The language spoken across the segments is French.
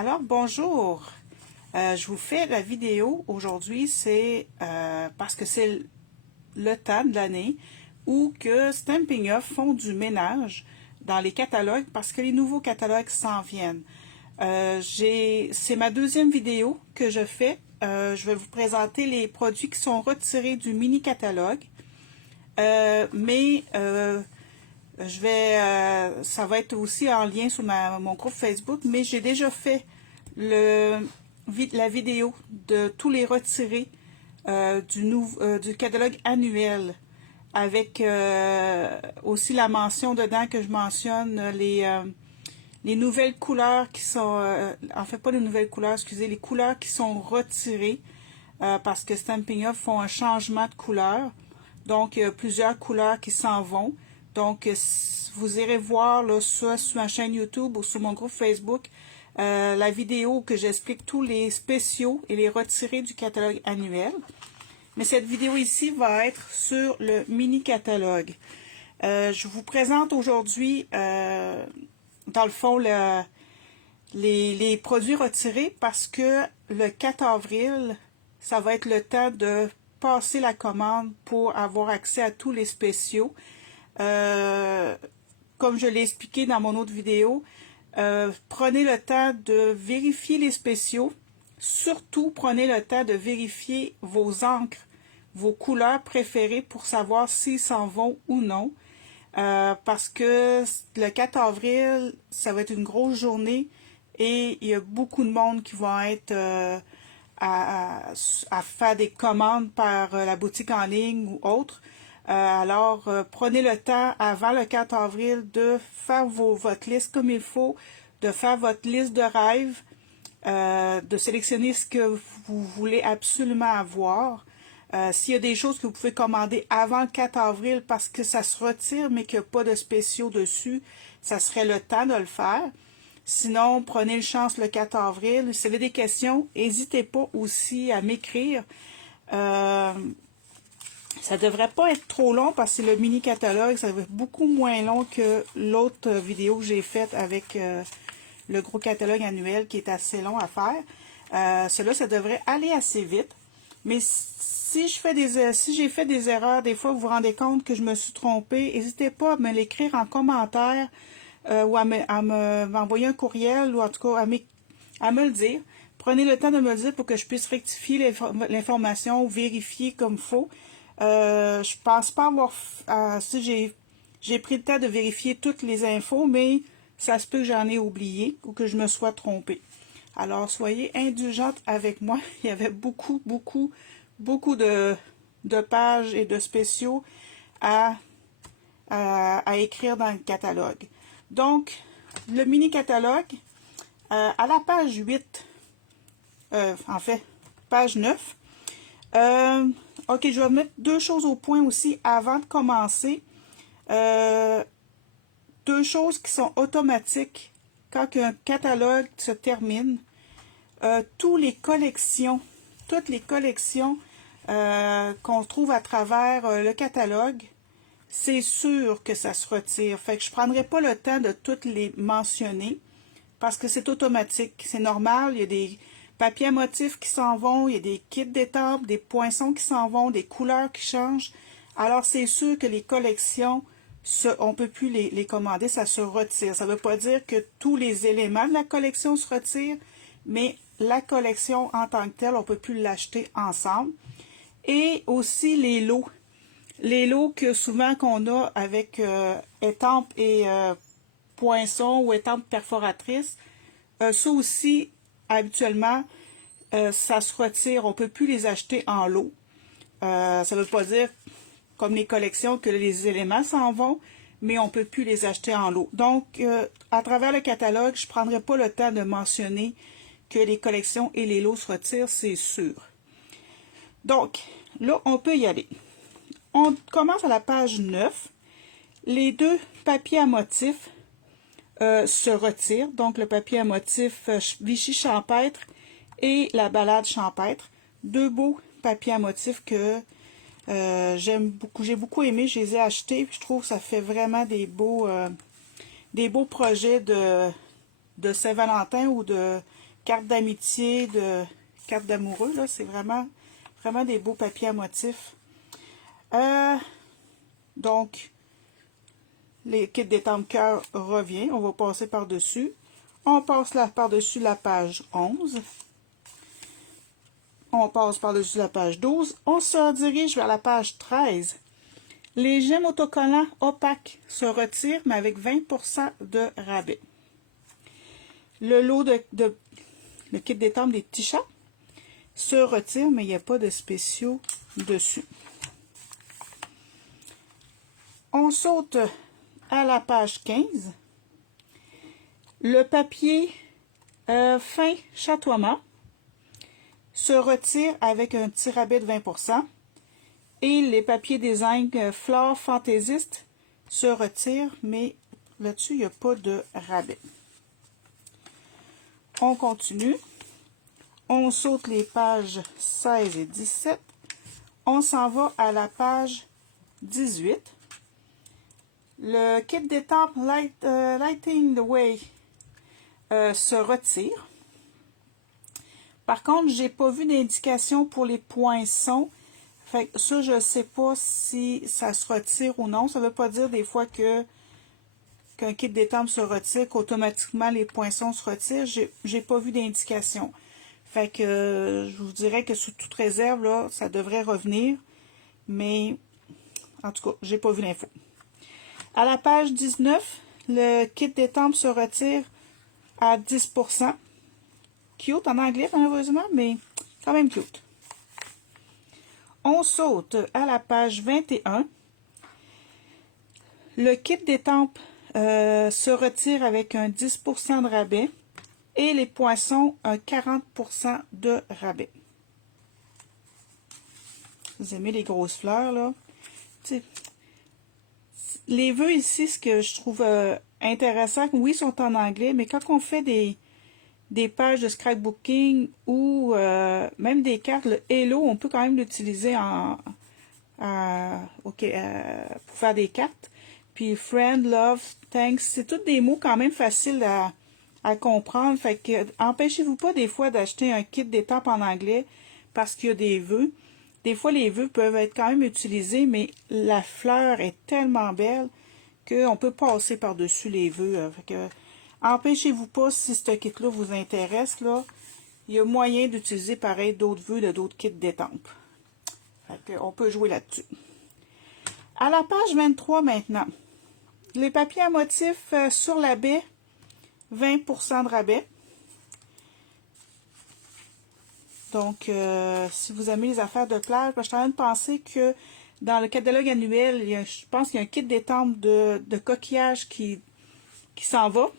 Alors, bonjour. Je vous fais la vidéo aujourd'hui, c'est parce que c'est le temps de l'année où que Stampin' Up font du ménage dans les catalogues parce que les nouveaux catalogues s'en viennent. C'est ma deuxième vidéo que je fais. Je vais vous présenter les produits qui sont retirés du mini-catalogue. Ça va être aussi en lien sur mon groupe Facebook, mais j'ai déjà fait la vidéo de tous les retirés du catalogue annuel, avec aussi la mention dedans que je mentionne les nouvelles couleurs qui sont, en fait pas les nouvelles couleurs, excusez, les couleurs qui sont retirées parce que Stampin' Up font un changement de couleur. Donc, il y a plusieurs couleurs qui s'en vont. Donc, vous irez voir là, soit sur ma chaîne YouTube ou sur mon groupe Facebook, la vidéo où j'explique tous les spéciaux et les retirés du catalogue annuel. Mais cette vidéo ici va être sur le mini-catalogue. Je vous présente aujourd'hui, dans le fond, les produits retirés parce que le 4 avril, ça va être le temps de passer la commande pour avoir accès à tous les spéciaux. Comme je l'ai expliqué dans mon autre vidéo, prenez le temps de vérifier les spéciaux. Surtout, prenez le temps de vérifier vos encres, vos couleurs préférées pour savoir s'ils s'en vont ou non. Parce que le 4 avril, ça va être une grosse journée et il y a beaucoup de monde qui vont être à faire des commandes par la boutique en ligne ou autre. Alors, prenez le temps avant le 4 avril de faire votre liste comme il faut, de faire votre liste de rêves, de sélectionner ce que vous voulez absolument avoir. S'il y a des choses que vous pouvez commander avant le 4 avril parce que ça se retire mais qu'il n'y a pas de spéciaux dessus, ça serait le temps de le faire. Sinon, prenez une chance le 4 avril. Si vous avez des questions, n'hésitez pas aussi à m'écrire. Ça ne devrait pas être trop long parce que c'est le mini-catalogue. Ça va être beaucoup moins long que l'autre vidéo que j'ai faite avec le gros catalogue annuel qui est assez long à faire. Cela, ça devrait aller assez vite. Mais si j'ai fait des erreurs, des fois vous vous rendez compte que je me suis trompée, n'hésitez pas à me l'écrire en commentaire ou à m'envoyer un courriel ou en tout cas à me le dire. Prenez le temps de me le dire pour que je puisse rectifier l'information ou vérifier comme il faut. Je pense pas avoir... si j'ai pris le temps de vérifier toutes les infos, mais ça se peut que j'en ai oublié ou que je me sois trompée. Alors, soyez indulgente avec moi. Il y avait beaucoup de pages et de spéciaux à écrire dans le catalogue. Donc, le mini-catalogue, à la page 8, en fait, page 9, ok, je vais mettre deux choses au point aussi avant de commencer. Deux choses qui sont automatiques quand un catalogue se termine. Toutes les collections qu'on trouve à travers le catalogue, c'est sûr que ça se retire. Fait que je ne prendrai pas le temps de toutes les mentionner parce que c'est automatique. C'est normal, il y a des papiers à motifs qui s'en vont, il y a des kits d'étampes, des poinçons qui s'en vont, des couleurs qui changent. Alors, c'est sûr que les collections, on ne peut plus les commander, ça se retire. Ça ne veut pas dire que tous les éléments de la collection se retirent, mais la collection en tant que telle, on ne peut plus l'acheter ensemble. Et aussi les lots. Les lots que souvent qu'on a avec étampes et poinçons ou étampes perforatrices, ça aussi, habituellement, ça se retire. On ne peut plus les acheter en lot. Ça ne veut pas dire, comme les collections, que les éléments s'en vont, mais on ne peut plus les acheter en lot. Donc, à travers le catalogue, je ne prendrai pas le temps de mentionner que les collections et les lots se retirent, c'est sûr. Donc, là, on peut y aller. On commence à la page 9. Les deux papiers à motifs se retirent. Donc, le papier à motif Vichy champêtre et la Ballade champêtre. Deux beaux papiers à motifs que j'aime beaucoup. J'ai beaucoup aimé. Je les ai achetés. Je trouve que ça fait vraiment des beaux projets de Saint-Valentin ou de cartes d'amitié, de cartes d'amoureux. Là, c'est vraiment des beaux papiers à motifs. Donc, les kits d'étampe cœur revient. On va passer par-dessus. On passe là par-dessus la page 11. On passe par-dessus la page 12. On se dirige vers la page 13. Les gemmes autocollants opaques se retirent, mais avec 20% de rabais. Le lot le kit d'étampe des petits chats se retire, mais il n'y a pas de spéciaux dessus. On saute à la page 15. Le papier fin chatoiement se retire avec un petit rabais de 20%. Et les papiers design Flore Fantaisiste se retirent, mais là-dessus, il n'y a pas de rabais. On continue. On saute les pages 16 et 17. On s'en va à la page 18. Le kit d'étampe Lighting the Way se retire. Par contre, j'ai pas vu d'indication pour les poinçons. Fait que ça, je ne sais pas si ça se retire ou non. Ça ne veut pas dire des fois qu'un kit d'étampe se retire, qu'automatiquement les poinçons se retirent. J'ai pas vu d'indication. Fait que je vous dirais que sous toute réserve, là, ça devrait revenir. Mais en tout cas, j'ai pas vu l'info. À la page 19, le kit d'étampe se retire à 10%. Cute en anglais, malheureusement, mais quand même cute. On saute à la page 21. Le kit d'étampe se retire avec un 10% de rabais et les poinçons un 40% de rabais. Vous aimez les grosses fleurs, là? T'sais, les vœux ici, ce que je trouve intéressant, oui, ils sont en anglais, mais quand on fait des pages de scrapbooking ou même des cartes, le Hello, on peut quand même l'utiliser pour faire des cartes. Puis Friend, Love, Thanks, c'est tous des mots quand même faciles à comprendre. Fait que empêchez-vous pas des fois d'acheter un kit d'étampes en anglais parce qu'il y a des vœux. Des fois, les vœux peuvent être quand même utilisés, mais la fleur est tellement belle qu'on peut passer par-dessus les vœux. Fait que empêchez-vous pas, si ce kit-là vous intéresse, là, il y a moyen d'utiliser pareil d'autres vœux de d'autres kits d'étampes. On peut jouer là-dessus. À la page 23 maintenant, les papiers à motifs sur la baie, 20% de rabais. Donc, si vous aimez les affaires de plage, je suis en train de penser que dans le catalogue annuel, je pense qu'il y a un kit d'étampes de coquillage qui s'en va.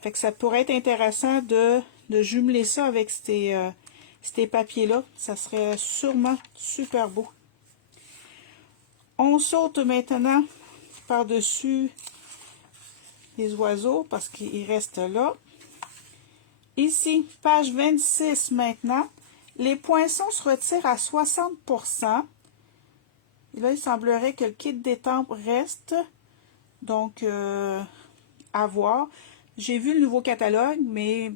Fait que ça pourrait être intéressant de jumeler ça avec ces papiers-là. Ça serait sûrement super beau. On saute maintenant par-dessus les oiseaux parce qu'ils restent là. Ici, page 26 maintenant. Les poinçons se retirent à 60%. Et là, il semblerait que le kit d'étampes reste. Donc, à voir. J'ai vu le nouveau catalogue, mais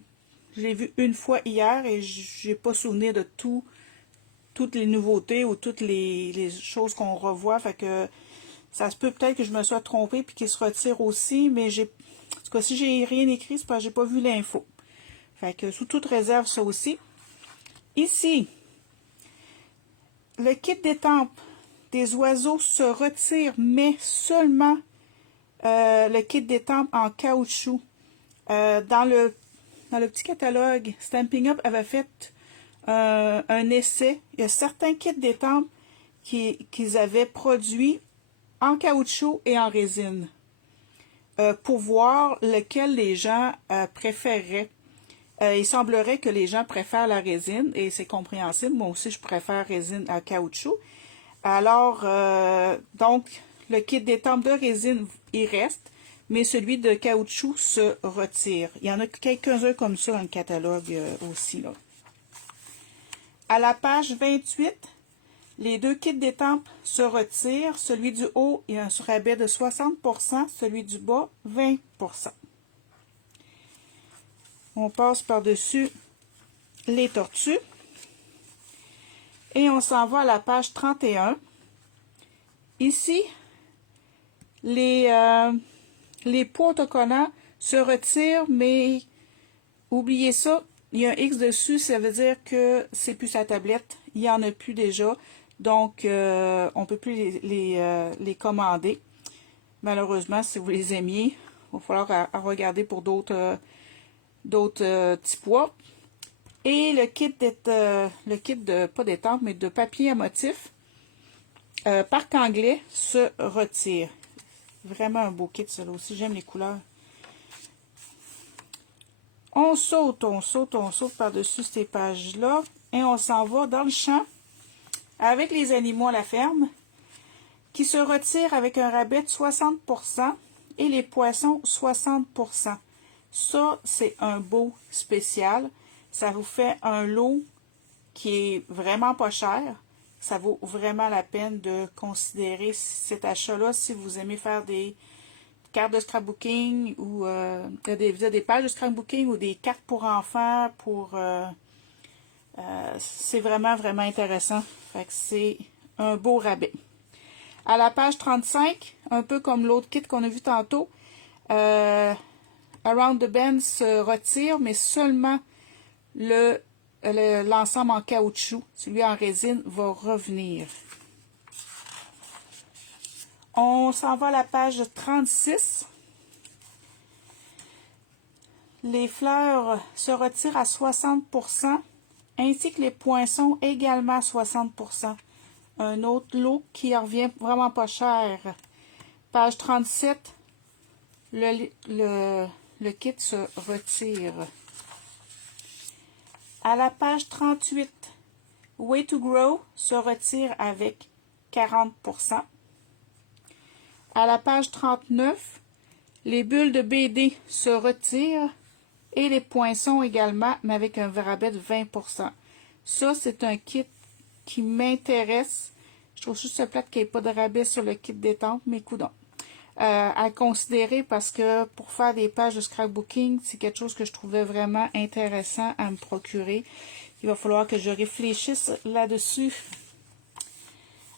je l'ai vu une fois hier et j'ai pas souvenir de toutes les nouveautés ou toutes les choses qu'on revoit. Fait que ça se peut peut-être que je me sois trompée puis qu'il se retire aussi, mais en tout cas, si j'ai rien écrit, c'est parce que j'ai pas vu l'info. Fait que sous toute réserve, ça aussi. Ici, le kit d'étampes des oiseaux se retire, mais seulement le kit d'étampes en caoutchouc. Dans le petit catalogue, Stampin' Up avait fait un essai. Il y a certains kits d'étampes qu'ils avaient produits en caoutchouc et en résine pour voir lequel les gens préféreraient. Il semblerait que les gens préfèrent la résine et c'est compréhensible. Moi aussi, je préfère résine à caoutchouc. Alors, donc, le kit d'étampes de résine, il reste, mais celui de caoutchouc se retire. Il y en a quelques-uns comme ça dans le catalogue aussi, là. À la page 28, les deux kits d'étampes se retirent. Celui du haut, il y a un rabais de 60%, celui du bas, 20%. On passe par-dessus les tortues. Et on s'en va à la page 31. Ici, les pots autocollants se retirent, mais oubliez ça, il y a un X dessus, ça veut dire que c'est plus sa tablette. Il n'y en a plus déjà. Donc, on ne peut plus les commander. Malheureusement, si vous les aimiez, il va falloir regarder pour d'autres petits pois. Et le kit de, pas d'étampe, mais de papier à motif, Parc Anglais, se retire. Vraiment un beau kit, celui-là aussi. J'aime les couleurs. On saute par-dessus ces pages-là. Et on s'en va dans le champ avec les animaux à la ferme qui se retirent avec un rabais de 60% et les poissons 60%. Ça, c'est un beau spécial. Ça vous fait un lot qui est vraiment pas cher. Ça vaut vraiment la peine de considérer cet achat-là si vous aimez faire des cartes de scrapbooking ou des pages de scrapbooking ou des cartes pour enfants. C'est vraiment, vraiment intéressant. Fait que c'est un beau rabais. À la page 35, un peu comme l'autre kit qu'on a vu tantôt, Around the Bend se retire, mais seulement l'ensemble en caoutchouc, celui en résine, va revenir. On s'en va à la page 36. Les fleurs se retirent à 60%, ainsi que les poinçons également à 60%. Un autre lot qui revient vraiment pas cher. Page 37, le kit se retire. À la page 38, Way to Grow se retire avec 40%. À la page 39, les bulles de BD se retirent et les poinçons également, mais avec un rabais de 20%. Ça, c'est un kit qui m'intéresse. Je trouve juste plate qu'il n'y ait pas de rabais sur le kit d'étampe, mais coudonc. À considérer parce que pour faire des pages de scrapbooking, c'est quelque chose que je trouvais vraiment intéressant à me procurer. Il va falloir que je réfléchisse là-dessus.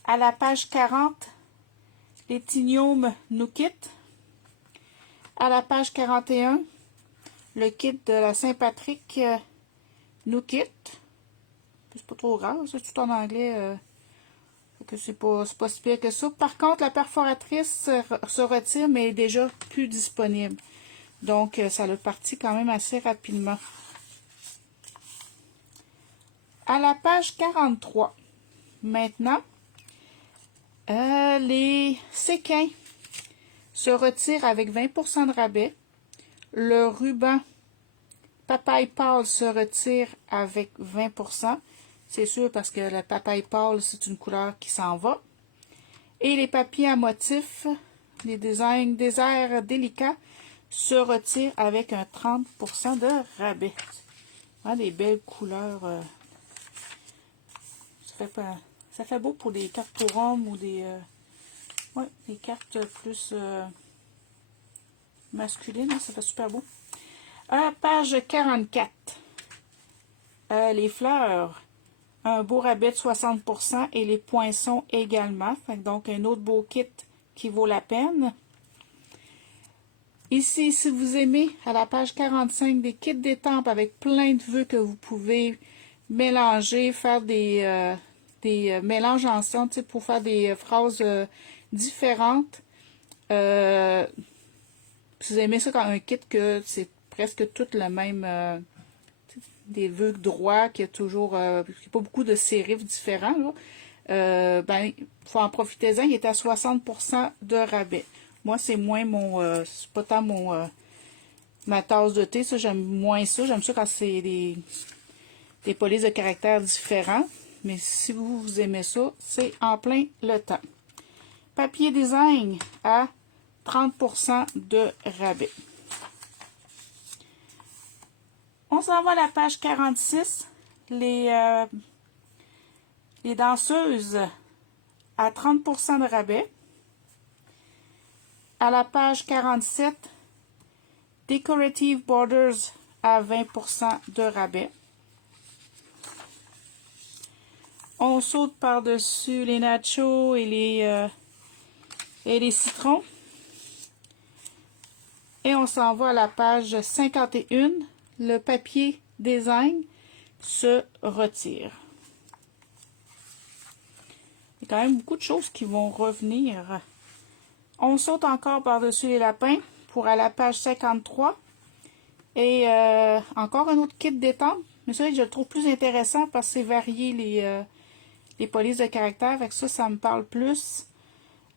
À la page 40, les Tignome nous quittent. À la page 41, le kit de la Saint-Patrick nous quitte. C'est pas trop grave, c'est tout en anglais. Que c'est pas si pire que ça. Par contre, la perforatrice se retire, mais est déjà plus disponible. Donc, ça l'a parti quand même assez rapidement. À la page 43, maintenant, les séquins se retirent avec 20% de rabais. Le ruban papaye pâle se retire avec 20%. C'est sûr parce que le papaye pâle, c'est une couleur qui s'en va. Et les papiers à motifs, les designs désert délicats, se retirent avec un 30% de rabais. Ah, des belles couleurs. Ça fait beau pour des cartes pour hommes ou des cartes plus masculines. Ça fait super beau. Page 44. Les fleurs. Un beau rabais de 60% et les poinçons également. Donc, un autre beau kit qui vaut la peine. Ici, si vous aimez, à la page 45, des kits d'étampes avec plein de vœux que vous pouvez mélanger, faire des mélanges ensemble pour faire des phrases différentes. Si vous aimez ça quand un kit que c'est presque tout le même... des vœux droits, qu'il y a toujours pas beaucoup de sérifs différents, là. Ben, faut en profiter-en, il est à 60% de rabais. Moi, c'est moins c'est pas tant ma tasse de thé, ça, j'aime moins ça. J'aime ça quand c'est des polices de caractères différents. Mais si vous aimez ça, c'est en plein le temps. Papier design à 30% de rabais. On s'en va à la page 46. Les danseuses à 30% de rabais. À la page 47, Decorative Borders à 20% de rabais. On saute par-dessus les nachos et les citrons. Et on s'en va à la page 51. Le papier design se retire. Il y a quand même beaucoup de choses qui vont revenir. On saute encore par-dessus les lapins pour à la page 53. Et encore un autre kit détente. Mais ça, je le trouve plus intéressant parce que c'est varié les polices de caractère. Avec ça, ça me parle plus.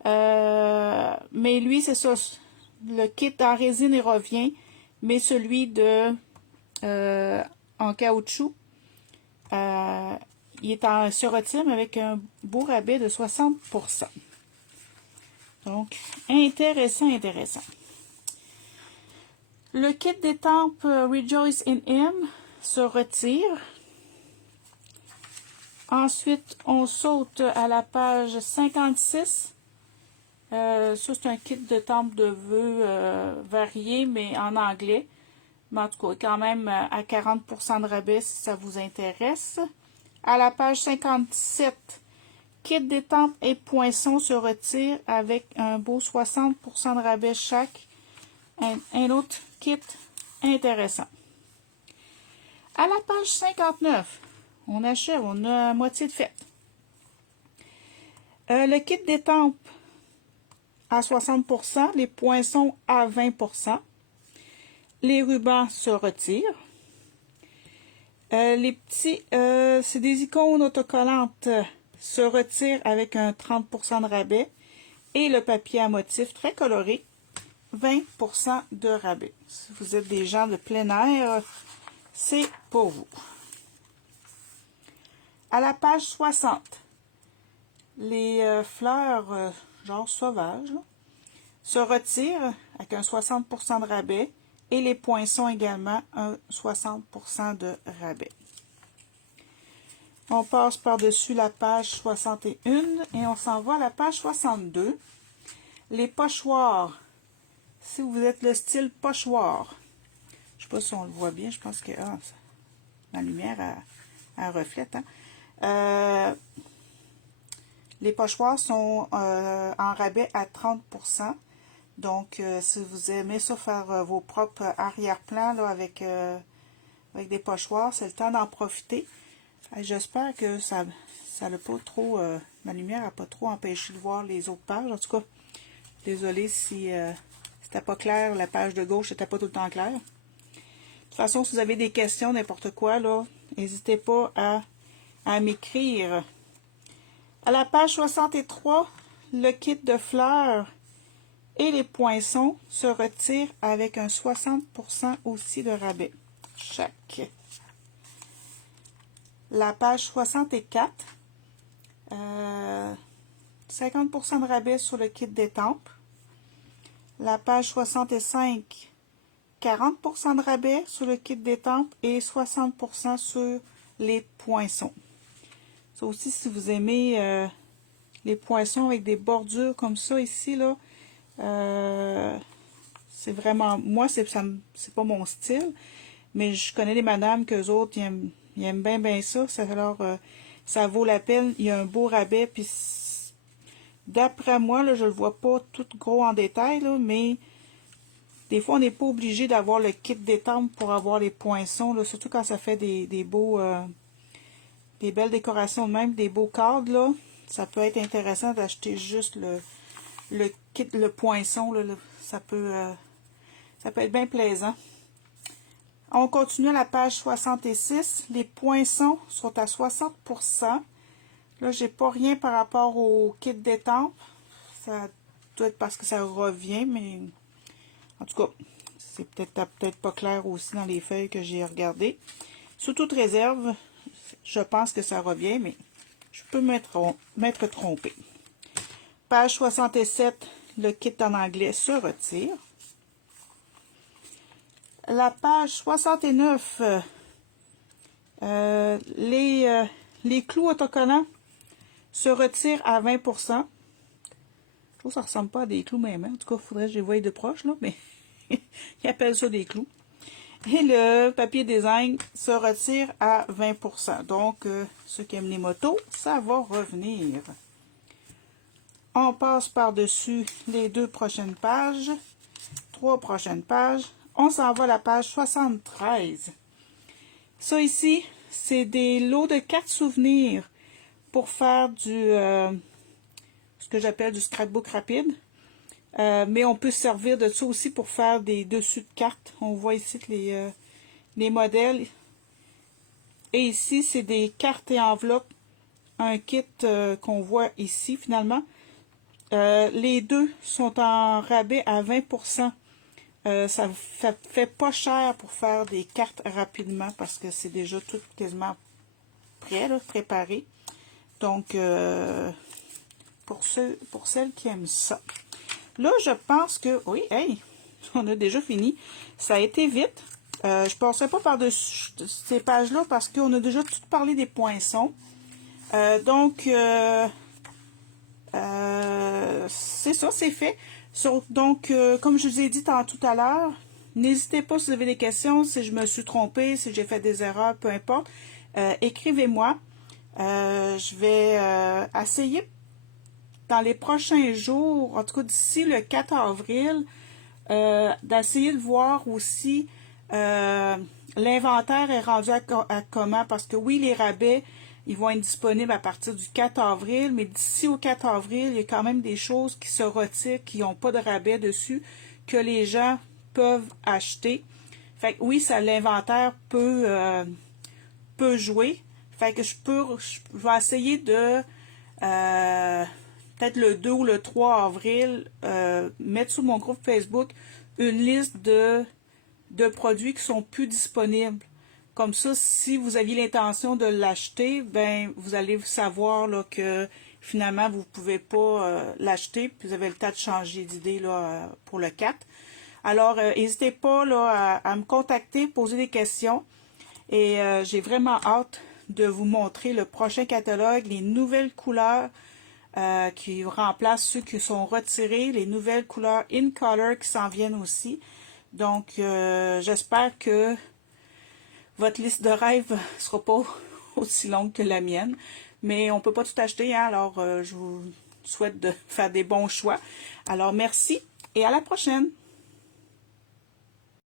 Mais lui, c'est ça. Le kit en résine, il revient. Mais celui de en caoutchouc, il est se retire avec un beau rabais de 60%. Donc, intéressant, intéressant. Le kit d'étampes Rejoice in Him se retire. Ensuite, on saute à la page 56. Ça, c'est un kit de tempes de vœux varié, mais en anglais. Mais en tout cas, quand même à 40% de rabais si ça vous intéresse. À la page 57, kit d'étampes et poinçons se retire avec un beau 60% de rabais chaque. Un autre kit intéressant. À la page 59, on achève, on a moitié de fait. Le kit d'étampes à 60%, les poinçons à 20%. Les rubans se retirent. Les petits, c'est des icônes autocollantes, se retirent avec un 30% de rabais. Et le papier à motif très coloré, 20% de rabais. Si vous êtes des gens de plein air, c'est pour vous. À la page 60, les fleurs genre sauvages là, se retirent avec un 60% de rabais et les poinçons également un 60% de rabais. On passe par-dessus la page 61 et on s'en va à la page 62. Les pochoirs. Si vous êtes le style pochoir, je ne sais pas si on le voit bien, je pense que ma lumière elle reflète. Hein? Les pochoirs sont en rabais à 30%. Donc, si vous aimez ça, faire vos propres arrière-plans avec des pochoirs, c'est le temps d'en profiter. J'espère que ça n'a pas trop, ma lumière n'a pas trop empêché de voir les autres pages. En tout cas, désolé si c'était pas clair, la page de gauche n'était pas tout le temps claire. De toute façon, si vous avez des questions, n'importe quoi, là, n'hésitez pas à m'écrire. À la page 63, le kit de fleurs et les poinçons se retirent avec un 60% aussi de rabais chaque. La page 64, 50% de rabais sur le kit d'étampes. La page 65, 40% de rabais sur le kit d'étampes et 60% sur les poinçons. Ça aussi, si vous aimez les poinçons avec des bordures comme ça ici, là, c'est vraiment, moi, c'est pas mon style, mais je connais des madames qu'eux autres, ils aiment bien ça. Alors, ça vaut la peine. Il y a un beau rabais, puis d'après moi, là, je le vois pas tout gros en détail, là, mais des fois, on n'est pas obligé d'avoir le kit d'étampes pour avoir les poinçons, là, surtout quand ça fait des beaux, des belles décorations, même des beaux cadres, là. Ça peut être intéressant d'acheter juste le kit, le poinçon, là, ça peut être bien plaisant. On continue à la page 66. Les poinçons sont à 60%. Là, j'ai pas rien par rapport au kit d'étampes. Ça doit être parce que ça revient, mais en tout cas, c'est peut-être pas clair aussi dans les feuilles que j'ai regardées. Sous toute réserve, je pense que ça revient, mais je peux m'être trompée. Page 67, le kit en anglais se retire. La page 69, les clous autocollants se retirent à 20%. Je trouve que ça ressemble pas à des clous même. En tout cas, il faudrait que je les voie de proche, là, mais ils appellent ça des clous. Et le papier design se retire à 20%. Donc, ceux qui aiment les motos, ça va revenir. On passe par-dessus les 2 prochaines pages. 3 prochaines pages. On s'en va à la page 73. Ça ici, c'est des lots de cartes souvenirs pour faire ce que j'appelle du scrapbook rapide. Mais on peut se servir de ça aussi pour faire des dessus de cartes. On voit ici que les modèles. Et ici, c'est des cartes et enveloppes. Un kit qu'on voit ici finalement. Les deux sont en rabais à 20%. Ça fait pas cher pour faire des cartes rapidement parce que c'est déjà tout quasiment prêt, là, préparé. Donc, pour celles qui aiment ça. Là, je pense que... Oui, hey, on a déjà fini. Ça a été vite. Je ne passerai pas par-dessus ces pages-là parce qu'on a déjà tout parlé des poinçons. Donc, c'est ça, c'est fait. Donc, comme je vous ai dit tout à l'heure, n'hésitez pas si vous avez des questions, si je me suis trompée, si j'ai fait des erreurs, peu importe. Écrivez-moi. Je vais essayer dans les prochains jours, en tout cas d'ici le 4 avril, d'essayer de voir aussi l'inventaire est rendu à comment, parce que oui, les rabais, ils vont être disponibles à partir du 4 avril, mais d'ici au 4 avril, il y a quand même des choses qui se retirent, qui n'ont pas de rabais dessus, que les gens peuvent acheter. Fait que oui, ça, l'inventaire peut jouer. Fait que je vais essayer de peut-être le 2 ou le 3 avril, mettre sur mon groupe Facebook une liste de produits qui sont plus disponibles. Comme ça, si vous aviez l'intention de l'acheter, ben vous allez savoir là, que finalement, vous ne pouvez pas l'acheter, puis vous avez le temps de changer d'idée là, pour le 4. Alors, n'hésitez pas là, à me contacter, poser des questions. Et j'ai vraiment hâte de vous montrer le prochain catalogue, les nouvelles couleurs qui remplacent ceux qui sont retirés, les nouvelles couleurs in color qui s'en viennent aussi. Donc, j'espère que votre liste de rêves ne sera pas aussi longue que la mienne. Mais on ne peut pas tout acheter, hein, alors je vous souhaite de faire des bons choix. Alors, merci et à la prochaine!